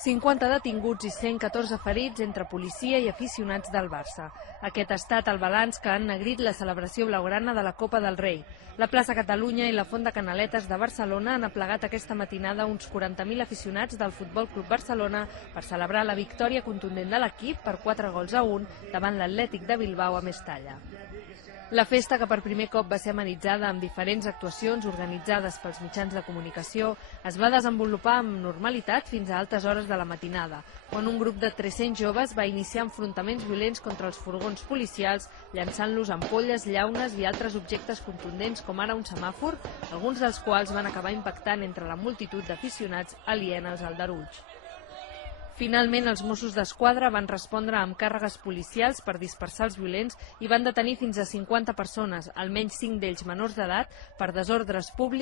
50 detinguts i 114 ferits entre policia i aficionats del Barça. Aquest ha estat el balanç que ha ennegrit la celebració blaugrana de la Copa del Rei. La plaça Catalunya i la Font de Canaletes de Barcelona han aplegat aquesta matinada uns 40.000 aficionats del Futbol Club Barcelona per celebrar la victòria contundent de l'equip per 4-1 davant l'Atlètic de Bilbao a Mestalla. La festa, que per primer cop va ser amenitzada amb diferents actuacions organitzades pels mitjans de comunicació, es va desenvolupar amb normalitat fins a altes hores de la matinada, quan un grup de 300 joves va iniciar enfrontaments violents contra els furgons policials, llançant-los ampolles, llaunes i altres objectes contundents com ara un semàfor, alguns dels quals van acabar impactant entre la multitud d'aficionats aliena als aldarulls. Finalment, els Mossos d'Esquadra van respondre amb càrregues policials per dispersar els violents i van detenir fins a 50 persones, almenys 5 d'ells menors d'edat, per desordres públics